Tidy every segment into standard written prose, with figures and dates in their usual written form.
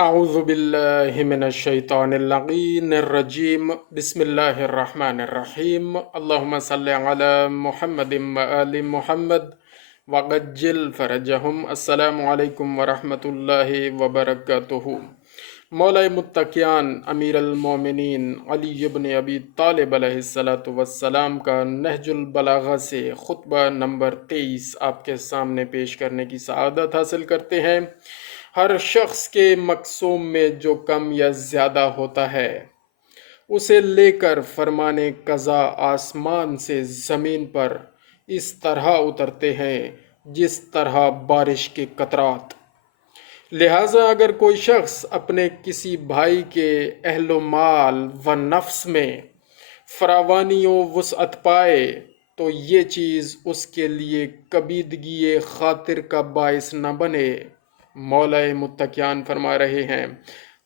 اعوذ باللہ من الشیطان اللعین الرجیم بسم اللہ الرحمن الرحیم اللہم صلی علی محمد وآل محمد وعجل فرجہم۔ السلام علیکم ورحمۃ اللہ وبرکاتہ۔ مولا متقیان امیر المومنین علی بن ابی طالب علیہ السلام کا نہج البلاغہ سے خطبہ نمبر 23 آپ کے سامنے پیش کرنے کی سعادت حاصل کرتے ہیں۔ ہر شخص کے مقسوم میں جو کم یا زیادہ ہوتا ہے اسے لے کر فرمانے قضا آسمان سے زمین پر اس طرح اترتے ہیں جس طرح بارش کے قطرات۔ لہٰذا اگر کوئی شخص اپنے کسی بھائی کے اہل و مال و نفس میں فراوانی و وسعت پائے تو یہ چیز اس کے لیے کبیدگی خاطر کا باعث نہ بنے۔ مولا متقیان فرما رہے ہیں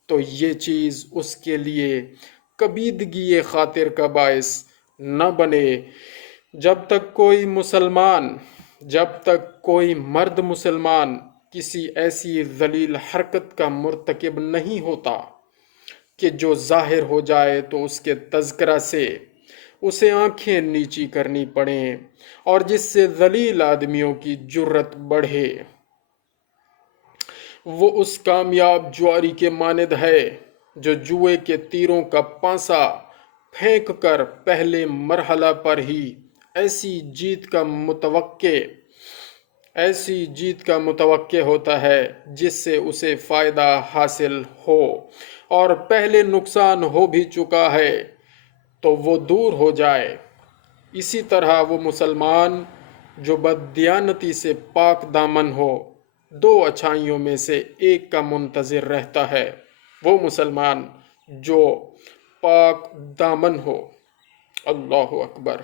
تو یہ چیز اس کے لیے کبیدگی خاطر کا باعث نہ بنے جب تک کوئی مرد مسلمان کسی ایسی ذلیل حرکت کا مرتکب نہیں ہوتا کہ جو ظاہر ہو جائے تو اس کے تذکرہ سے اسے آنکھیں نیچی کرنی پڑیں اور جس سے ذلیل آدمیوں کی جرت بڑھے۔ وہ اس کامیاب جواری کے مانند ہے جو جوئے کے تیروں کا پانسا پھینک کر پہلے مرحلہ پر ہی ایسی جیت کا متوقع ہوتا ہے جس سے اسے فائدہ حاصل ہو اور پہلے نقصان ہو بھی چکا ہے تو وہ دور ہو جائے۔ اسی طرح وہ مسلمان جو بددیانتی سے پاک دامن ہو دو اچھائیوں میں سے ایک کا منتظر رہتا ہے۔ وہ مسلمان جو پاک دامن ہو، اللہ اکبر،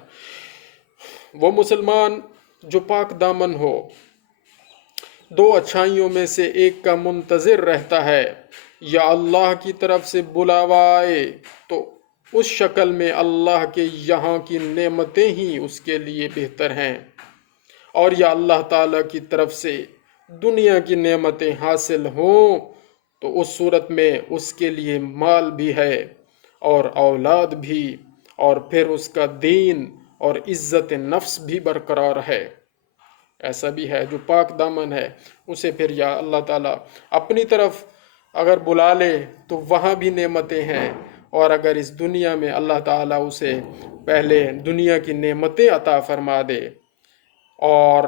وہ مسلمان جو پاک دامن ہو دو اچھائیوں میں سے ایک کا منتظر رہتا ہے، یا اللہ کی طرف سے بلاوا آئے تو اس شکل میں اللہ کے یہاں کی نعمتیں ہی اس کے لیے بہتر ہیں، اور یا اللہ تعالیٰ کی طرف سے دنیا کی نعمتیں حاصل ہوں تو اس صورت میں اس کے لیے مال بھی ہے اور اولاد بھی، اور پھر اس کا دین اور عزت نفس بھی برقرار ہے۔ ایسا بھی ہے جو پاک دامن ہے، اسے پھر یا اللہ تعالیٰ اپنی طرف اگر بلا لے تو وہاں بھی نعمتیں ہیں، اور اگر اس دنیا میں اللہ تعالیٰ اسے پہلے دنیا کی نعمتیں عطا فرما دے اور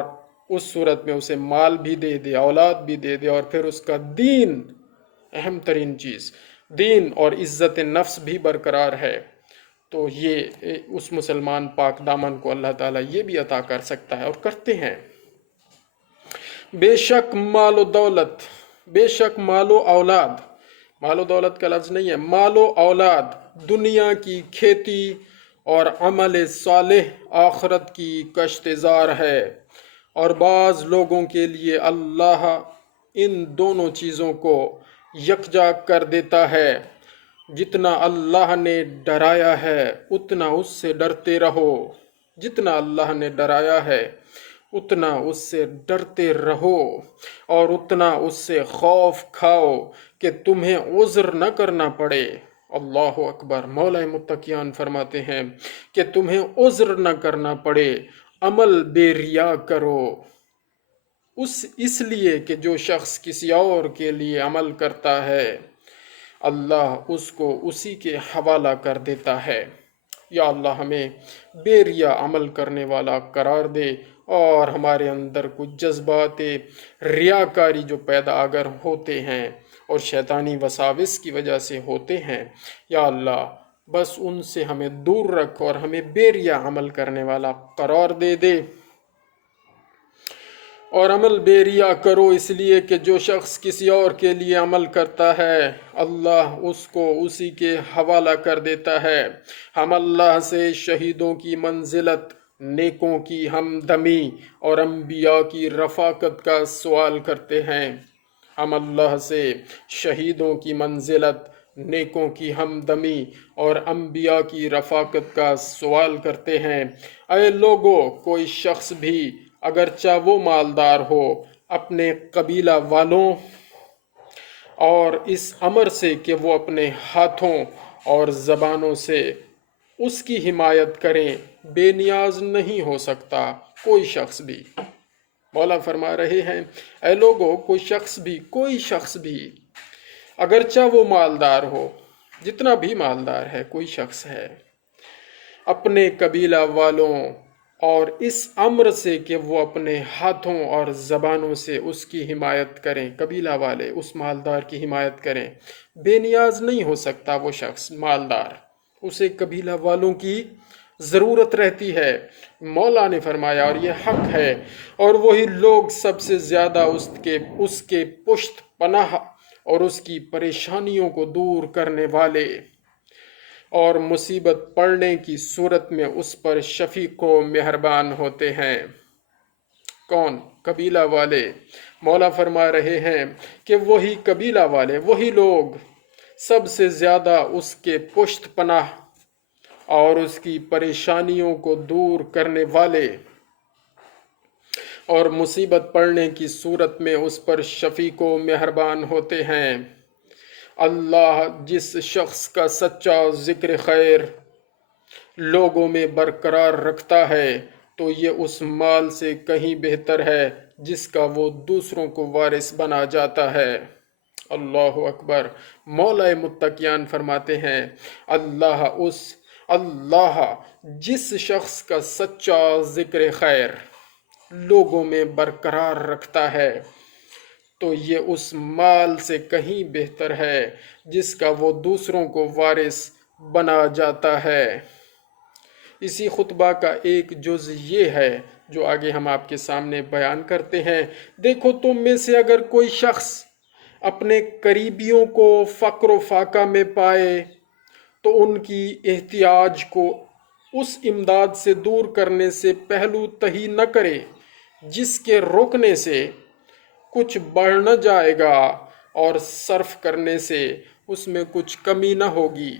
اس صورت میں اسے مال بھی دے دے، اولاد بھی دے دے، اور پھر اس کا دین، اہم ترین چیز دین اور عزت نفس بھی برقرار ہے، تو یہ اس مسلمان پاک دامن کو اللہ تعالیٰ یہ بھی عطا کر سکتا ہے اور کرتے ہیں۔ بے شک مال و دولت کا لفظ نہیں ہے، مال و اولاد دنیا کی کھیتی اور عمل صالح آخرت کی کشتزار ہے، اور بعض لوگوں کے لیے اللہ ان دونوں چیزوں کو یکجا کر دیتا ہے۔ جتنا اللہ نے ڈرایا ہے اتنا اس سے ڈرتے رہو، جتنا اللہ نے ڈرایا ہے اتنا اس سے ڈرتے رہو، اور اتنا اس سے خوف کھاؤ کہ تمہیں عذر نہ کرنا پڑے۔ اللہ اکبر۔ مولا متقیان فرماتے ہیں کہ تمہیں عذر نہ کرنا پڑے، عمل بے ریا کرو۔ اس لیے کہ جو شخص کسی اور کے لیے عمل کرتا ہے اللہ اس کو اسی کے حوالہ کر دیتا ہے۔ یا اللہ ہمیں بے ریا عمل کرنے والا قرار دے، اور ہمارے اندر کچھ جذبات ریاکاری جو پیدا اگر ہوتے ہیں اور شیطانی وساوس کی وجہ سے ہوتے ہیں، یا اللہ بس ان سے ہمیں دور رکھ اور ہمیں بے ریا عمل کرنے والا قرار دے دے۔ اور عمل بے ریا کرو، اس لیے کہ جو شخص کسی اور کے لیے عمل کرتا ہے اللہ اس کو اسی کے حوالہ کر دیتا ہے۔ ہم اللہ سے شہیدوں کی منزلت، نیکوں کی ہمدمی اور انبیاء کی رفاقت کا سوال کرتے ہیں۔ ہم اللہ سے شہیدوں کی منزلت، نیکوں کی ہمدمی اور انبیاء کی رفاقت کا سوال کرتے ہیں۔ اے لوگو، کوئی شخص بھی اگرچہ وہ مالدار ہو اپنے قبیلہ والوں اور اس امر سے کہ وہ اپنے ہاتھوں اور زبانوں سے اس کی حمایت کریں بے نیاز نہیں ہو سکتا کوئی شخص بھی۔ مولا فرما رہے ہیں اے لوگو، کوئی شخص بھی اگرچہ وہ مالدار ہو، جتنا بھی مالدار ہے کوئی شخص ہے، اپنے قبیلہ والوں اور اس امر سے کہ وہ اپنے ہاتھوں اور زبانوں سے اس کی حمایت کریں، قبیلہ والے اس مالدار کی حمایت کریں، بے نیاز نہیں ہو سکتا وہ شخص مالدار، اسے قبیلہ والوں کی ضرورت رہتی ہے۔ مولا نے فرمایا اور یہ حق ہے، اور وہی لوگ سب سے زیادہ اس کے پشت پناہ اور اس کی پریشانیوں کو دور کرنے والے اور مصیبت پڑنے کی صورت میں اس پر شفیق و مہربان ہوتے ہیں۔ کون؟ قبیلہ والے۔ مولا فرما رہے ہیں کہ وہی قبیلہ والے، وہی لوگ سب سے زیادہ اس کے پشت پناہ اور اس کی پریشانیوں کو دور کرنے والے اور مصیبت پڑنے کی صورت میں اس پر شفیق و مہربان ہوتے ہیں۔ اللہ جس شخص کا سچا ذکر خیر لوگوں میں برقرار رکھتا ہے تو یہ اس مال سے کہیں بہتر ہے جس کا وہ دوسروں کو وارث بنا جاتا ہے۔ اللہ اکبر۔ مولا متقیان فرماتے ہیں اللہ جس شخص کا سچا ذکر خیر لوگوں میں برقرار رکھتا ہے تو یہ اس مال سے کہیں بہتر ہے جس کا وہ دوسروں کو وارث بنا جاتا ہے۔ اسی خطبہ کا ایک جز یہ ہے جو آگے ہم آپ کے سامنے بیان کرتے ہیں۔ دیکھو، تم میں سے اگر کوئی شخص اپنے قریبیوں کو فقر و فاقہ میں پائے تو ان کی احتیاج کو اس امداد سے دور کرنے سے پہلو تہی نہ کرے جس کے روکنے سے کچھ بڑھ نہ جائے گا اور صرف کرنے سے اس میں کچھ کمی نہ ہوگی۔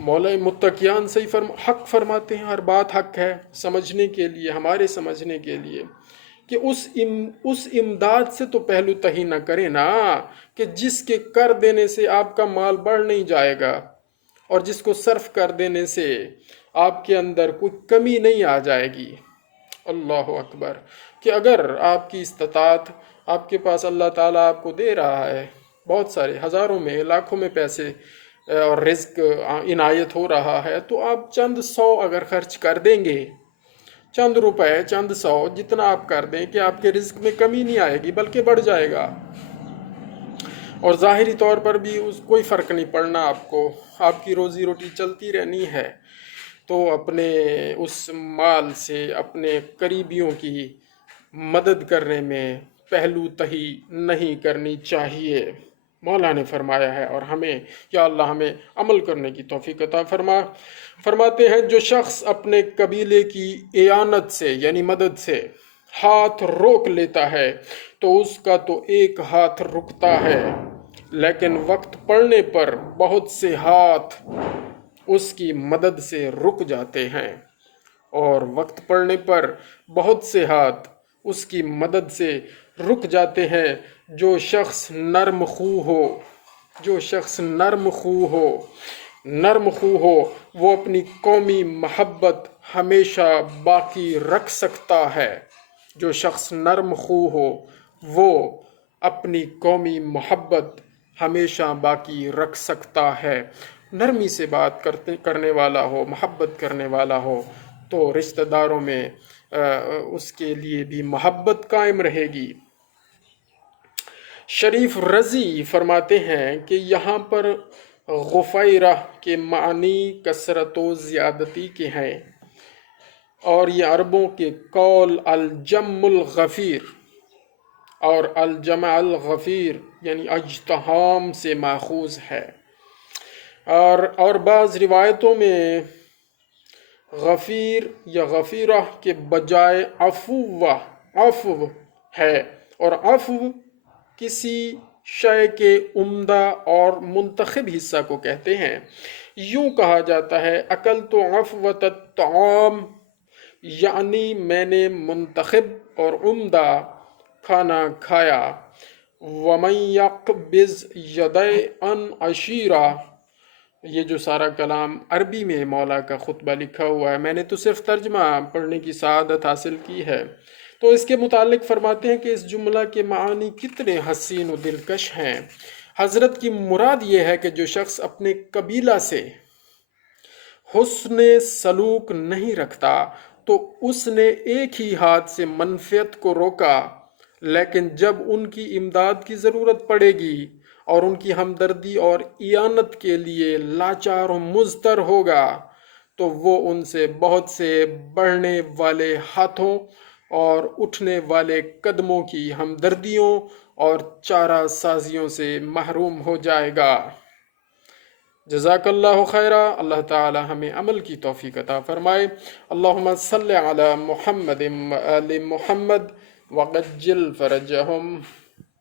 مولا متقیان حق فرماتے ہیں، ہر بات حق ہے سمجھنے کے لیے، ہمارے سمجھنے کے لیے، کہ اس امداد سے تو پہلو تہی نہ کریں نا کہ جس کے کر دینے سے آپ کا مال بڑھ نہیں جائے گا اور جس کو صرف کر دینے سے آپ کے اندر کوئی کمی نہیں آ جائے گی۔ اللہ اکبر۔ کہ اگر آپ کی استطاعت، آپ کے پاس اللہ تعالیٰ آپ کو دے رہا ہے بہت سارے ہزاروں میں لاکھوں میں پیسے اور رزق عنایت ہو رہا ہے، تو آپ چند سو اگر خرچ کر دیں گے، چند روپے، چند سو، جتنا آپ کر دیں کہ آپ کے رزق میں کمی نہیں آئے گی بلکہ بڑھ جائے گا، اور ظاہری طور پر بھی کوئی فرق نہیں پڑنا، آپ کی روزی روٹی چلتی رہنی ہے۔ تو اپنے اس مال سے اپنے قریبیوں کی مدد کرنے میں پہلو تہی نہیں کرنی چاہیے۔ مولا نے فرمایا ہے، اور یا اللہ ہمیں عمل کرنے کی توفیق عطا فرما۔ فرماتے ہیں جو شخص اپنے قبیلے کی اعانت سے یعنی مدد سے ہاتھ روک لیتا ہے تو اس کا تو ایک ہاتھ رکتا ہے، لیکن وقت پڑنے پر بہت سے ہاتھ اس کی مدد سے رک جاتے ہیں، اور وقت پڑنے پر بہت سے ہاتھ اس کی مدد سے رک جاتے ہیں۔ جو شخص نرم خو ہو وہ اپنی قومی محبت ہمیشہ باقی رکھ سکتا ہے۔ جو شخص نرم خو ہو وہ اپنی قومی محبت ہمیشہ باقی رکھ سکتا ہے۔ نرمی سے بات کرنے والا ہو، محبت کرنے والا ہو تو رشتہ داروں میں اس کے لیے بھی محبت قائم رہے گی۔ شریف رضی فرماتے ہیں کہ یہاں پر غفیرہ کے معنی کثرت و زیادتی کے ہیں، اور یہ عربوں کے قول الجم الغفیر اور الجمع الغفیر یعنی اجتحام سے ماخوذ ہے، اور بعض روایتوں میں غفیر یا غفیرہ کے بجائے عفو ہے، اور عفو کسی شے کے عمدہ اور منتخب حصہ کو کہتے ہیں۔ یوں کہا جاتا ہے اکلت عفوۃ الطعام، یعنی میں نے منتخب اور عمدہ کھانا کھایا۔ وَمَن يَقْبِضْ يَدَيْ عَنْ عَشِيرًا، یہ جو سارا کلام عربی میں مولا کا خطبہ لکھا ہوا ہے، میں نے تو صرف ترجمہ پڑھنے کی سعادت حاصل کی ہے۔ تو اس کے متعلق فرماتے ہیں کہ اس جملہ کے معانی کتنے حسین و دلکش ہیں۔ حضرت کی مراد یہ ہے کہ جو شخص اپنے قبیلہ سے حسن سلوک نہیں رکھتا تو اس نے ایک ہی ہاتھ سے منفعت کو روکا، لیکن جب ان کی امداد کی ضرورت پڑے گی اور ان کی ہمدردی اور اعانت کے لیے لاچار و مضطر ہوگا تو وہ ان سے بہت سے بڑھنے والے ہاتھوں اور اٹھنے والے قدموں کی ہمدردیوں اور چارہ سازیوں سے محروم ہو جائے گا۔ جزاک اللہ خیرہ۔ اللہ تعالی ہمیں عمل کی توفیق عطا فرمائے۔ اللہم صلی علی محمد و آل محمد وعجل فرجہم۔